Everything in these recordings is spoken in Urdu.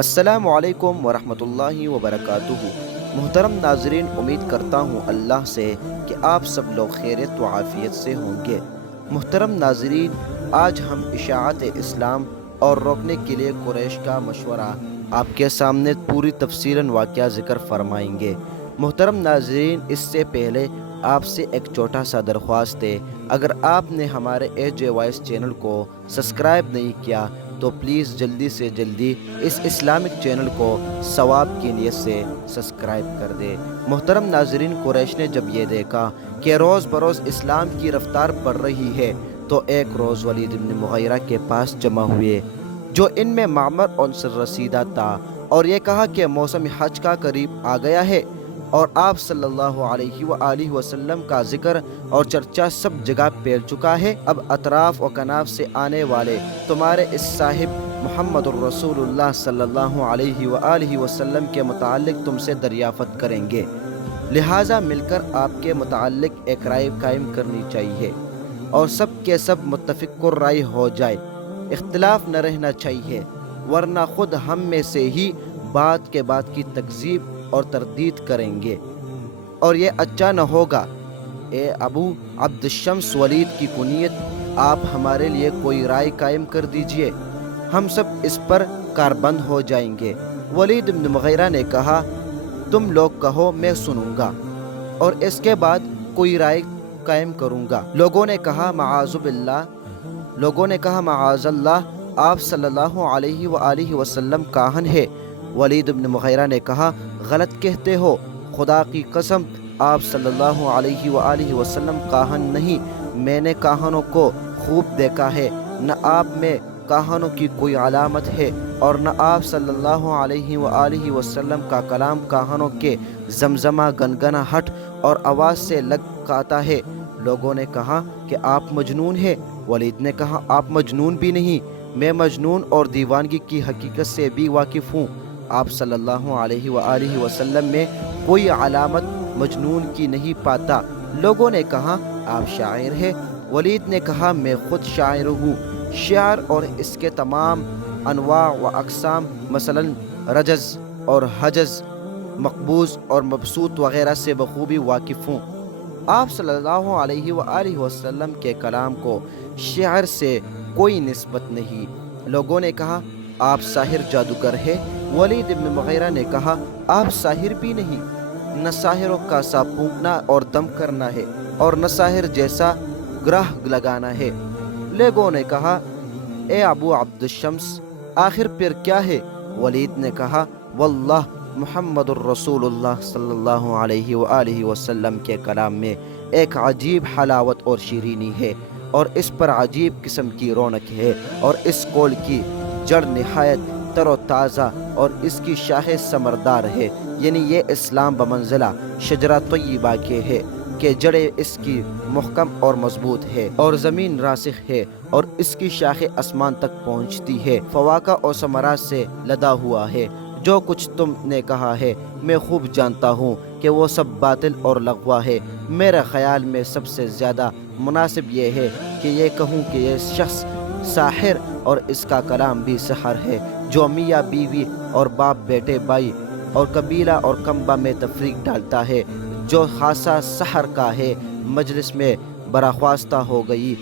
السلام علیکم ورحمۃ اللہ وبرکاتہ۔ محترم ناظرین، امید کرتا ہوں اللہ سے کہ آپ سب لوگ خیریت و عافیت سے ہوں گے۔ محترم ناظرین، آج ہم اشاعت اسلام اور روکنے کے لیے قریش کا مشورہ آپ کے سامنے پوری تفصیلاً واقعہ ذکر فرمائیں گے۔ محترم ناظرین، اس سے پہلے آپ سے ایک چھوٹا سا درخواست ہے، اگر آپ نے ہمارے اے جے وائس چینل کو سبسکرائب نہیں کیا تو پلیز جلدی سے جلدی اس اسلامک چینل کو ثواب کی نیت سے سبسکرائب کر دے۔ محترم ناظرین، قریش نے جب یہ دیکھا کہ روز بروز اسلام کی رفتار بڑھ رہی ہے تو ایک روز ولید بن مغیرہ کے پاس جمع ہوئے، جو ان میں معمر عنصر رسیدہ تھا، اور یہ کہا کہ موسم حج کا قریب آ گیا ہے اور آپ صلی اللہ علیہ وآلہ وسلم کا ذکر اور چرچا سب جگہ پھیل چکا ہے۔ اب اطراف و کناف سے آنے والے تمہارے اس صاحب محمد الرسول اللہ صلی اللہ علیہ وآلہ وسلم کے متعلق تم سے دریافت کریں گے، لہٰذا مل کر آپ کے متعلق ایک رائے قائم کرنی چاہیے اور سب کے سب متفق رائے ہو جائے، اختلاف نہ رہنا چاہیے، ورنہ خود ہم میں سے ہی بات کے بات کی تکذیب اور تردید کریں گے اور یہ اچھا نہ ہوگا۔ اے ابو عبد الشمس ولید کی کنیت، آپ ہمارے لیے کوئی رائے قائم کر دیجئے، ہم سب اس پر کاربند ہو جائیں گے۔ ولید بن مغیرہ نے کہا، تم لوگ کہو، میں سنوں گا اور اس کے بعد کوئی رائے قائم کروں گا۔ لوگوں نے کہا معاذ اللہ، آپ صلی اللہ علیہ وآلہ وسلم کاہن ہے۔ ولید بن مغیرہ نے کہا، غلط کہتے ہو، خدا کی قسم آپ صلی اللہ علیہ وآلہ وسلم کاہن نہیں، میں نے کاہنوں کو خوب دیکھا ہے، نہ آپ میں کاہنوں کی کوئی علامت ہے اور نہ آپ صلی اللہ علیہ وآلہ وسلم کا کلام کاہنوں کے زمزمہ گنگنا ہٹ اور آواز سے لگ کھاتا ہے۔ لوگوں نے کہا کہ آپ مجنون ہیں۔ ولید نے کہا، آپ مجنون بھی نہیں، میں مجنون اور دیوانگی کی حقیقت سے بھی واقف ہوں۔ آپ صلی اللہ علیہ وآلہ وسلم میں کوئی علامت مجنون کی نہیں پاتا۔ لوگوں نے کہا، آپ شاعر ہیں۔ ولید نے کہا، میں خود شاعر ہوں، شعر اور اس کے تمام انواع و اقسام، مثلا رجز اور حجز، مقبوض اور مبسوط وغیرہ سے بخوبی واقف ہوں۔ آپ صلی اللہ علیہ وآلہ وسلم کے کلام کو شعر سے کوئی نسبت نہیں۔ لوگوں نے کہا، آپ ساحر جادوگر ہیں۔ ولید بن مغیرہ نے کہا، آپ ساحر بھی نہیں، نہ ساحروں کا سا پھونکنا اور دم کرنا ہے اور نہ ساحر جیسا گرہ لگانا ہے۔ لوگوں نے کہا، اے ابو عبد الشمس، آخر پھر کیا ہے؟ ولید نے کہا، واللہ محمد الرسول اللہ صلی اللہ علیہ وآلہ وسلم کے کلام میں ایک عجیب حلاوت اور شیرینی ہے اور اس پر عجیب قسم کی رونق ہے، اور اس قول کی جڑ نہایت تر و تازہ اور اس کی شاخیں ثمردار ہے، یعنی یہ اسلام بمنزلہ شجرہ طیبہ کے ہے کہ جڑیں اس کی محکم اور مضبوط ہے اور زمین راسخ ہے اور اس کی شاخیں آسمان تک پہنچتی ہے، فواکہ اور ثمرات سے لدا ہوا ہے۔ جو کچھ تم نے کہا ہے میں خوب جانتا ہوں کہ وہ سب باطل اور لغو ہے۔ میرے خیال میں سب سے زیادہ مناسب یہ ہے کہ یہ کہوں کہ یہ شخص ساحر اور اس کا کلام بھی سحر ہے، جو میاں بیوی اور باپ بیٹے بھائی اور قبیلہ اور کنبہ میں تفریق ڈالتا ہے، جو خاصہ سحر کا ہے۔ مجلس میں برخاستہ ہو گئی۔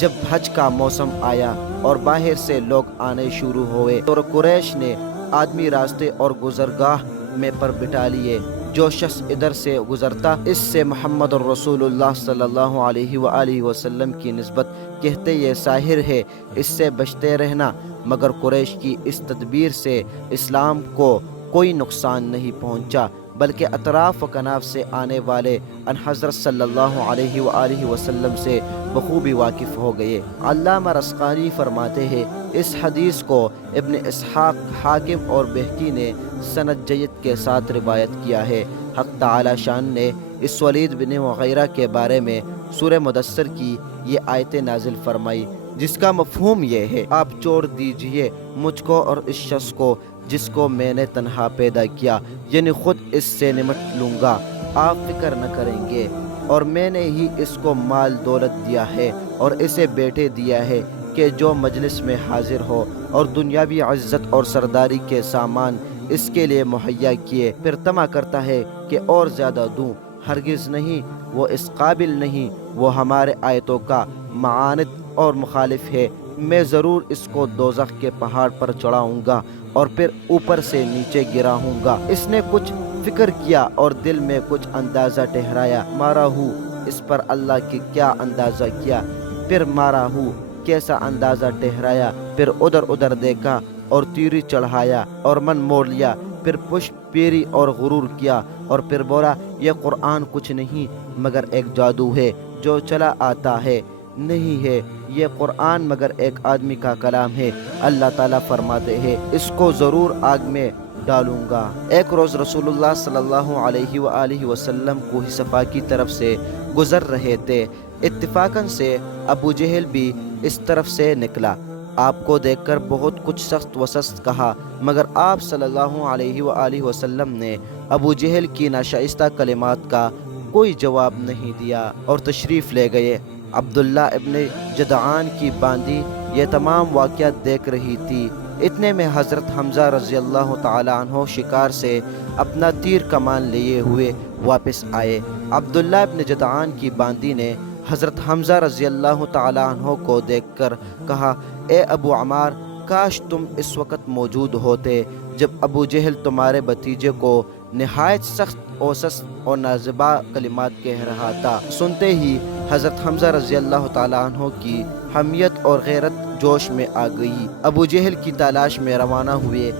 جب حج کا موسم آیا اور باہر سے لوگ آنے شروع ہوئے تو قریش نے آدمی راستے اور گزرگاہ میں پر بٹھا لیے۔ جو شخص ادھر سے گزرتا اس سے محمد الرسول اللہ صلی اللہ علیہ وآلہ وسلم کی نسبت کہتے یہ ساحر ہے، اس سے بچتے رہنا۔ مگر قریش کی اس تدبیر سے اسلام کو کوئی نقصان نہیں پہنچا، بلکہ اطراف و کناف سے آنے والے ان حضرت صلی اللہ علیہ وآلہ وسلم سے بخوبی واقف ہو گئے۔ علامہ رسقانی فرماتے ہیں، اس حدیث کو ابن اسحاق، حاکم اور بہقی نے سند جید کے ساتھ روایت کیا ہے۔ حق تعالی شان نے اس ولید بن مغیرہ کے بارے میں سورہ مدثر کی یہ آیتیں نازل فرمائی، جس کا مفہوم یہ ہے، آپ چھوڑ دیجئے مجھ کو اور اس شخص کو جس کو میں نے تنہا پیدا کیا، یعنی خود اس سے نمٹ لوں گا، آپ فکر نہ کریں گے، اور میں نے ہی اس کو مال دولت دیا ہے اور اسے بیٹے دیا ہے کہ جو مجلس میں حاضر ہو اور دنیاوی عزت اور سرداری کے سامان اس کے لیے مہیا کیے، پھر طمع کرتا ہے کہ اور زیادہ دوں۔ ہرگز نہیں، وہ اس قابل نہیں، وہ ہمارے آیتوں کا معاند اور مخالف ہے۔ میں ضرور اس کو دوزخ کے پہاڑ پر چڑھاؤں گا اور پھر اوپر سے نیچے گراؤں گا۔ اس نے کچھ فکر کیا اور دل میں کچھ اندازہ ٹھہرایا، مارا ہوں اس پر اللہ کی کیا اندازہ کیا، پھر مارا ہوں کیسا اندازہ ٹھہرایا، پھر ادھر ادھر دیکھا اور تیری چڑھایا اور من موڑ لیا، پھر پشت پیری اور غرور کیا، اور پھر بولا یہ قرآن کچھ نہیں مگر ایک جادو ہے جو چلا آتا ہے، نہیں ہے یہ قرآن مگر ایک آدمی کا کلام ہے۔ اللہ تعالیٰ فرماتے ہیں اس کو ضرور آگ میں ڈالوں گا۔ ایک روز رسول اللہ صلی اللہ علیہ وآلہ وسلم کوہ صفا کی طرف سے گزر رہے تھے۔ اتفاقاً سے ابو جہل بھی اس طرف سے نکلا۔ آپ کو دیکھ کر بہت کچھ سخت و سست کہا، مگر آپ صلی اللہ علیہ وآلہ وسلم نے ابو جہل کی ناشائستہ کلمات کا کوئی جواب نہیں دیا اور تشریف لے گئے۔ عبداللہ ابن جدعان کی باندی یہ تمام واقعات دیکھ رہی تھی۔ اتنے میں حضرت حمزہ رضی اللہ تعالیٰ عنہ شکار سے اپنا تیر کمان لیے ہوئے واپس آئے۔ عبداللہ ابن جدعان کی باندی نے حضرت حمزہ رضی اللہ تعالیٰ عنہ کو دیکھ کر کہا، اے ابو عمار، کاش تم اس وقت موجود ہوتے جب ابو جہل تمہارے بھتیجے کو نہایت سخت و سست اور نازیبا کلمات کہہ رہا تھا۔ سنتے ہی حضرت حمزہ رضی اللہ تعالیٰ عنہ کی حمیت اور غیرت جوش میں آ گئی۔ ابو جہل کی تلاش میں روانہ ہوئے۔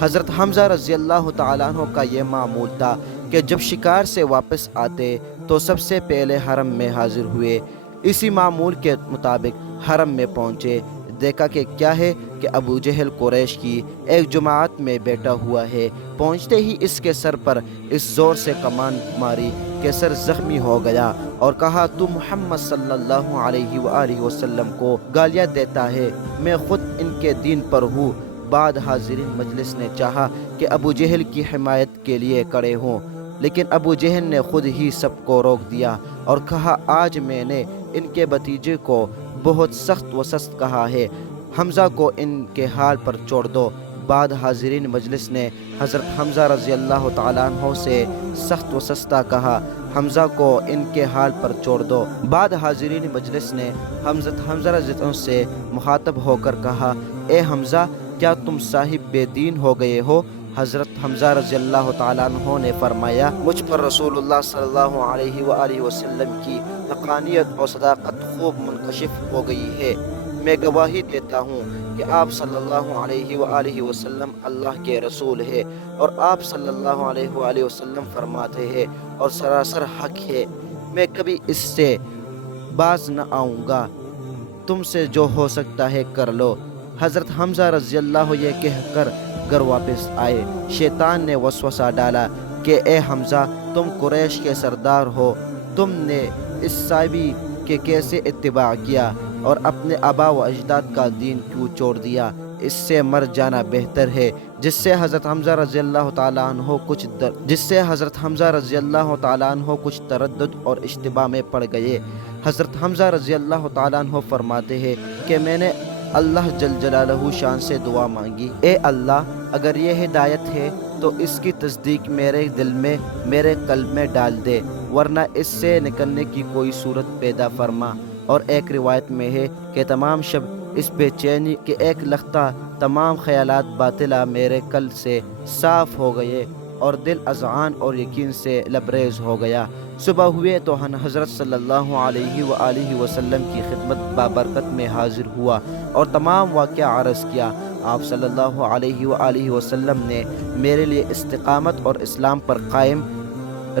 حضرت حمزہ رضی اللہ تعالیٰ عنہ کا یہ معمول تھا کہ جب شکار سے واپس آتے تو سب سے پہلے حرم میں حاضر ہوئے۔ اسی معمول کے مطابق حرم میں پہنچے، دیکھا کہ کیا ہے کہ ابو جہل قریش کی ایک جماعت میں بیٹھا ہوا ہے۔ پہنچتے ہی اس کے سر پر اس زور سے کمان ماری کہ سر زخمی ہو گیا اور کہا، تو محمد صلی اللہ علیہ وآلہ وسلم کو گالیاں دیتا ہے، میں خود ان کے دین پر ہوں۔ بعد حاضرین مجلس نے چاہا کہ ابو جہل کی حمایت کے لیے کھڑے ہوں، لیکن ابو جہل نے خود ہی سب کو روک دیا اور کہا، آج میں نے ان کے بھتیجے کو بہت سخت و سست کہا ہے، حمزہ کو ان کے حال پر چھوڑ دو۔ بعد حاضرین مجلس نے حضرت حمزہ رضی اللہ تعالیٰ عنہ سے سخت و سستہ کہا، حمزہ کو ان کے حال پر چھوڑ دو۔ بعد حاضرین مجلس نے حضرت حمزہ رضی اللہ عنہ سے مخاطب ہو کر کہا، اے حمزہ، کیا تم صاحب بے دین ہو گئے ہو؟ حضرت حمزہ رضی اللہ تعالیٰ عنہ نے فرمایا، مجھ پر رسول اللہ صلی اللہ علیہ وآلہ وسلم کی حقانیت اور صداقت خوب منکشف ہو گئی ہے۔ میں گواہی دیتا ہوں کہ آپ صلی اللہ علیہ وآلہ وسلم اللہ کے رسول ہے، اور آپ صلی اللہ علیہ وآلہ وسلم فرماتے ہیں اور سراسر حق ہے، میں کبھی اس سے باز نہ آؤں گا، تم سے جو ہو سکتا ہے کر لو۔ حضرت حمزہ رضی اللہ یہ کہہ کر گھر واپس آئے۔ شیطان نے وسوسہ ڈالا کہ اے حمزہ، تم قریش کے سردار ہو، تم نے اس صحابی کے کیسے اتباع کیا اور اپنے آبا و اجداد کا دین کیوں چھوڑ دیا؟ اس سے مر جانا بہتر ہے۔ جس سے حضرت حمزہ رضی اللہ تعالیٰ عنہ کچھ تردد اور اشتباہ میں پڑ گئے۔ حضرت حمزہ رضی اللہ تعالیٰ عنہ فرماتے ہیں کہ میں نے اللہ جل جلالہ شان سے دعا مانگی، اے اللہ، اگر یہ ہدایت ہے تو اس کی تصدیق میرے دل میں، میرے قلب میں ڈال دے، ورنہ اس سے نکلنے کی کوئی صورت پیدا فرما۔ اور ایک روایت میں ہے کہ تمام شب اس بے چینی کے ایک لخطہ تمام خیالات باطلہ میرے قلب سے صاف ہو گئے اور دل اذعان اور یقین سے لبریز ہو گیا۔ صبح ہوئے تو حضرت صلی اللہ علیہ وآلہ وسلم کی خدمت بابرکت میں حاضر ہوا اور تمام واقعہ عرض کیا۔ آپ صلی اللہ علیہ وآلہ وسلم نے میرے لیے استقامت اور اسلام پر قائم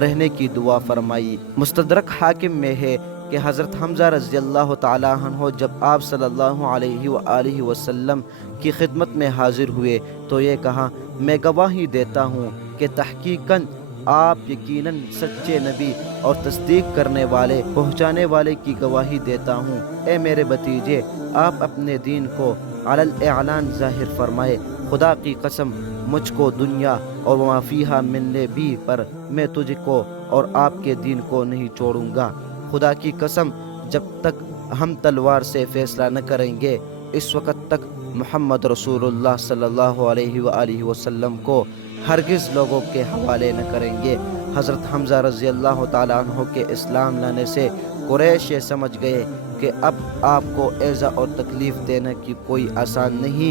رہنے کی دعا فرمائی۔ مستدرک حاکم میں ہے کہ حضرت حمزہ رضی اللہ تعالیٰ عنہ جب آپ صلی اللہ علیہ وآلہ وسلم کی خدمت میں حاضر ہوئے تو یہ کہا، میں گواہی دیتا ہوں کہ تحقیقاً آپ یقیناً سچے نبی اور تصدیق کرنے والے، پہنچانے والے کی گواہی دیتا ہوں۔ اے میرے بھتیجے، آپ اپنے دین کو علی الاعلان ظاہر فرمائے۔ خدا کی قسم، مجھ کو دنیا اور ما فیہا ملنے بھی پر میں تجھ کو اور آپ کے دین کو نہیں چھوڑوں گا۔ خدا کی قسم، جب تک ہم تلوار سے فیصلہ نہ کریں گے، اس وقت تک محمد رسول اللہ صلی اللہ علیہ وآلہ وسلم کو ہرگز لوگوں کے حوالے نہ کریں گے۔ حضرت حمزہ رضی اللہ تعالیٰ عنہ کے اسلام لانے سے قریش یہ سمجھ گئے کہ اب آپ کو ایذا اور تکلیف دینا کی کوئی آسان نہیں